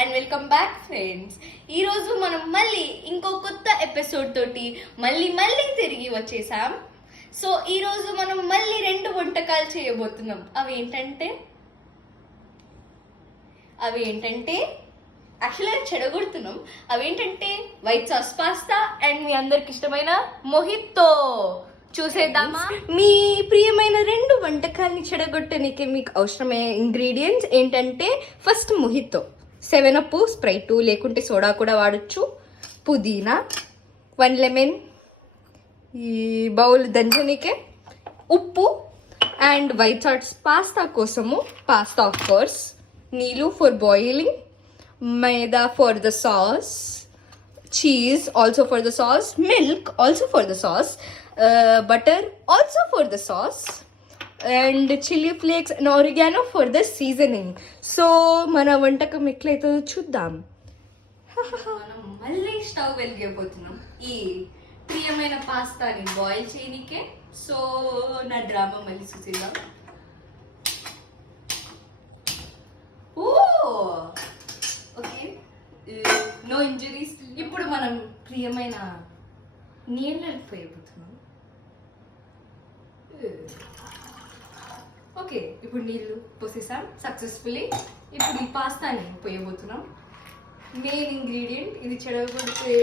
And welcome back friends. ఈరోజు మనం మళ్ళీ ఇంకో కొత్త ఎపిసోడ్ తోటి మళ్ళీ తిరిగి వచ్చేసాం. సో ఈరోజు మనం మళ్ళీ 2 వంటకాలు చేయబోతున్నాం. అవి ఏంటంటే యాక్చువల్గా చెడగొడుతున్నాం. అవేంటంటే వైట్ సాస్ పాస్తా అండ్ మీ అందరికి ఇష్టమైన మొహితో. చూసేద్దామా? మీ ప్రియమైన 2 వంటకాలని చెడగొట్టడానికి మీకు అవసరమైన ఇంగ్రీడియంట్స్ ఏంటంటే ఫస్ట్ మొహితో, 7up, స్ప్రైట్ లేకుంటే సోడా కూడా వాడచ్చు, పుదీనా, 1 లెమన్, ఈ బౌల్ దంచనీకే, ఉప్పు అండ్ వైట్ సాస్ పాస్తా కోసము పాస్తా ఆఫ్ కోర్స్, నీళ్ళు for boiling, maida for the sauce, cheese also for the sauce, milk also for the sauce, butter also for the sauce, and chili flakes and oregano for the seasoning. So మన వంటకం ఎట్లయితుందో చూద్దాం. మనం మళ్ళీ stove వెలిగిపోతున్నాం ఈ ప్రియమైన పాస్తాని boil చేయనికే. సో నా డ్రామా మళ్ళీ చూసేద్దాం. Okay, no injuries. ఇప్పుడు మనం ప్రియమైన నీళ్ళకి పోయబోతున్నాం. ఓకే, ఇప్పుడు నీళ్ళు పోసేసాం సక్సెస్ఫుల్లీ. ఇప్పుడు ఈ పాస్తాని పోయబోతున్నాం. మెయిన్ ఇంగ్రీడియంట్ ఇది చెడగొడితే.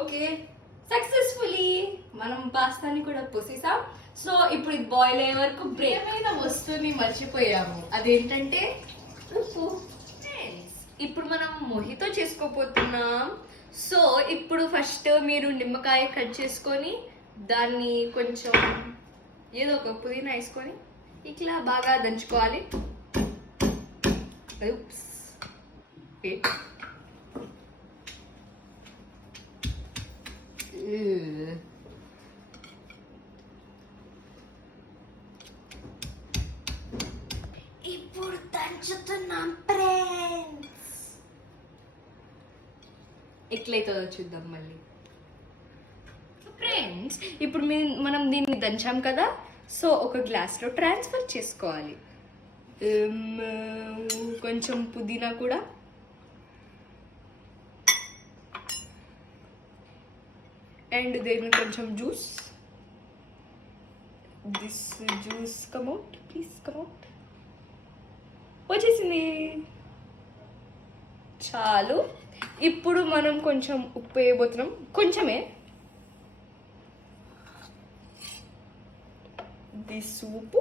ఓకే, సక్సెస్ఫుల్లీ మనం పాస్తాని కూడా పోసేసాం. సో ఇప్పుడు ఇది బాయిల్ అయ్యే వరకు ప్రియమైన వస్తువుని మర్చిపోయాము, అదేంటంటే ఉప్పు. ఇప్పుడు మనం మొహితో చేసుకోబోతున్నాం. సో ఇప్పుడు ఫస్ట్ మీరు నిమ్మకాయ కట్ చేసుకొని దాన్ని కొంచెం ఏదో ఒక పుదీనా వేసుకొని ఇట్లా బాగా దంచుకోవాలి. ఇప్పుడు దంచుతున్నాం ఫ్రెండ్స్. ఎట్లయితుందో చూద్దాం మళ్ళీ ఫ్రెండ్స్. ఇప్పుడు మనం దీన్ని దంచాం కదా, సో ఒక గ్లాస్లో ట్రాన్స్ఫర్ చేసుకోవాలి. కొంచెం పుదీనా కూడా, అండ్ దేని కొంచెం juice. This juice come out, please come out. వచ్చేసింది, చాలు. ఇప్పుడు మనం కొంచెం ఉప్పు వేయబోతున్నాం, కొంచెమే. దిస్ ఉప్పు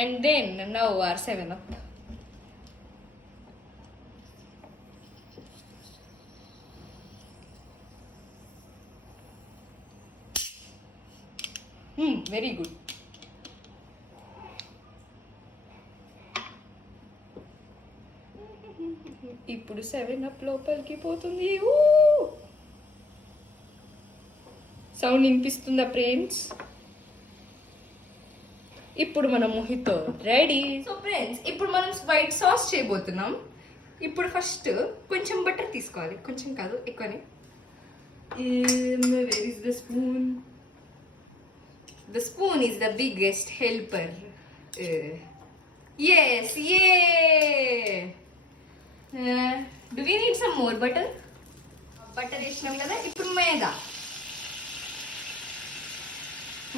and then now our 7up. Very good. ఇప్పుడు 7up లోపలికి పోతుంది. సౌండ్ వినిపిస్తుందా ఫ్రెండ్స్? ఇప్పుడు మనం మొహితో రెడీ. సో ఫ్రెండ్స్, ఇప్పుడు మనం వైట్ సాస్ చేయబోతున్నాం. ఇప్పుడు ఫస్ట్ కొంచెం బటర్ తీసుకోవాలి, కొంచెం కాదు ఎక్కువనే. Where is the spoon? The spoon is the biggest helper. Yes, do we need some more butter? Butter వేసినాం కదా, ఇప్పుడు maida.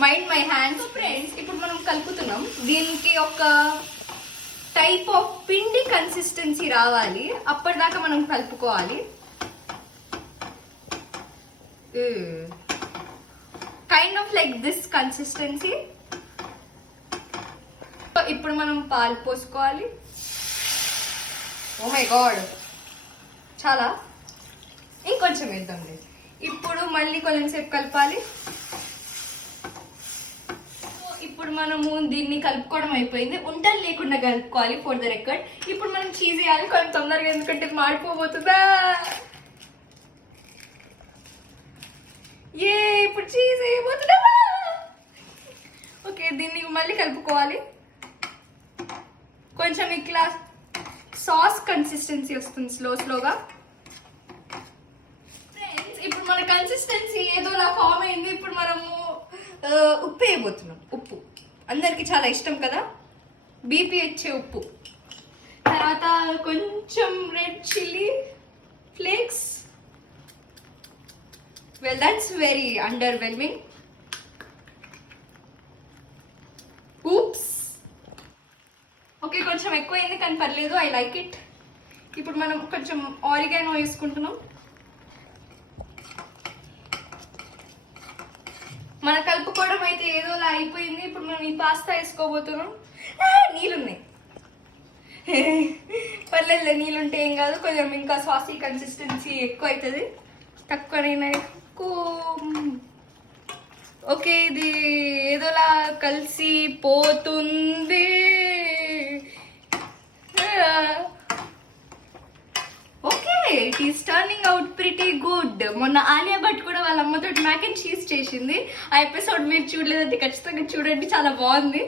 Mind my hands. Friends, ఇప్పుడు మనం కలుపుతున్నాం. దీనికి ఒక టైప్ ఆఫ్ పిండి కన్సిస్టెన్సీ రావాలి, అప్పటిదాకా మనం కలుపుకోవాలి. Kind of like this consistency. ఇప్పుడు మనం పాలు పోసుకోవాలి. ఓ మై గాడ్, చాలా, ఇంకొంచెం వేద్దాం. ఇప్పుడు మళ్ళీ కొంచెం సేపు కలపాలి. ఇప్పుడు మనము దీన్ని కలుపుకోవడం అయిపోయింది. ఉంటలు లేకుండా కలుపుకోవాలి ఫర్ ద రికార్డ్. ఇప్పుడు మనం చీజ్ వేయాలి కొంచెం తొందరగా, ఎందుకంటే మాడిపోబోతుందా. ఇప్పుడు చీజ్ వేయబోతున్నా. ఓకే, దీన్ని మళ్ళీ కలుపుకోవాలి. కొంచెం ఇట్లా సాస్ కన్సిస్టెన్సీ వస్తుంది స్లోగా. ఫ్రెండ్స్, ఇప్పుడు మన కన్సిస్టెన్సీ ఏదోలా ఫామ్ అయింది. ఇప్పుడు మనము ఉప్పు వేయబోతున్నాం. ఉప్పు అందరికి చాలా ఇష్టం కదా, బీపీ వచ్చే ఉప్పు, తర్వాత కొంచెం red chilli flakes. Well that's very underwhelming. Oops. Okay, కొంచెం ఎక్కువైంది కానీ పర్లేదు, ఐ లైక్ ఇట్. ఇప్పుడు మనం కొంచెం ఆరిగానో వేసుకుంటున్నాం. మన కలుపుకోవడం అయితే ఏదోలా అయిపోయింది. ఇప్పుడు మనం ఈ పాస్తా వేసుకోబోతున్నాం. నీళ్ళున్నాయి, పర్లేదు, నీళ్ళుంటే ఏం కాదు. కొంచెం ఇంకా సాసీ కన్సిస్టెన్సీ ఎక్కువ అవుతుంది, తక్కువనైనా ఎక్కువ. ఓకే, ఇది ఏదోలా కలిసి పోతుంది. Okay, it is turning out pretty good. మొన్న ఆలియా భట్ కూడా వాళ్ళ అమ్మతో మ్యాక్ అండ్ చీజ్ చేసింది. ఆ ఎపిసోడ్ మీరు చూడలేదంటే ఖచ్చితంగా చూడండి, చాలా బాగుంది.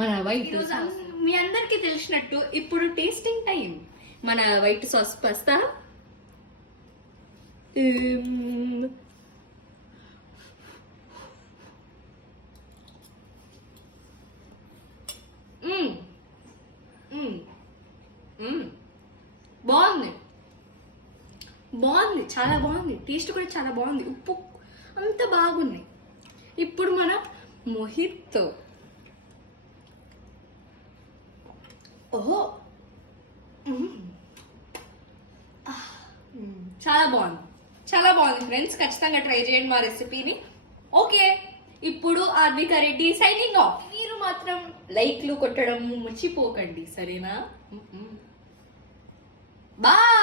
మన వైట్ మీ అందరికి తెలిసినట్టు ఇప్పుడు టేస్టింగ్ టైం. మన వైట్ సాస్ పాస్తా. బాగుంది, బాగుంది, చాలా బాగుంది. టేస్ట్ కూడా చాలా బాగుంది, ఉప్పు అంత బాగుంది. ఇప్పుడు మన మొహితో. ఓహో, చాలా బాగుంది, చాలా బాగుంది ఫ్రెండ్స్. ఖచ్చితంగా ట్రై చేయండి మా రెసిపీని. ఓకే, ఇప్పుడు ఆర్వికా రెడ్డి సైనింగ్ ఆఫ్. మీరు మాత్రం లైక్లు కొట్టడం మర్చిపోకండి, సరేనా? బాయ్.